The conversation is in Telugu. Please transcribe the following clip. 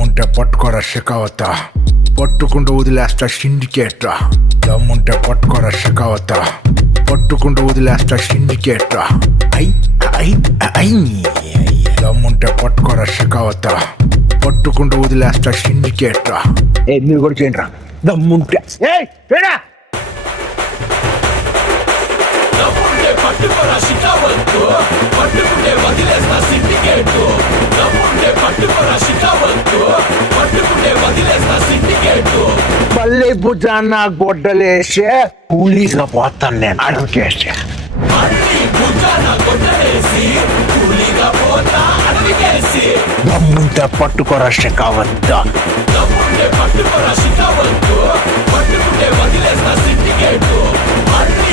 దమ్ముంటే పట్టుకోరా షెకావత, పట్టుకుంటూ వదిలేస్తా సిండికేట్. దమ్ముంటే పట్టుకోరా షెకావత, పట్టుకుంటూ వదిలేస్తా సిండికేట్. ఐ ఐ ఐ దమ్ముంటే పట్టుకోరా షెకావత, పట్టుకుంటూ వదిలేస్తా సిండికేట్. మీరు కూడా చేయండి రా దమ్ముంటే. పట్టుకోరా షికావత్తు, పట్టుకుంటే వదిలేస్తా సిండికేటు. దమ్ముంటే పట్టుకోరా షికావత్తు, పట్టుకుంటే వదిలేస్తా సిండికేటు. పల్లె భుజాన గొడ్డలేసే కూలీగా పోతాను నేను అడవికేసి. మళ్ళీ భుజాన గొడ్డలేసి కూలీగా పోతా అడవికేసి. దమ్ముంటే పట్టుకోరా షెకావత, దమ్ముంటే పట్టుకోరా షికావత్తు, పట్టుకుంటే వదిలేస్తా సిండికేటు.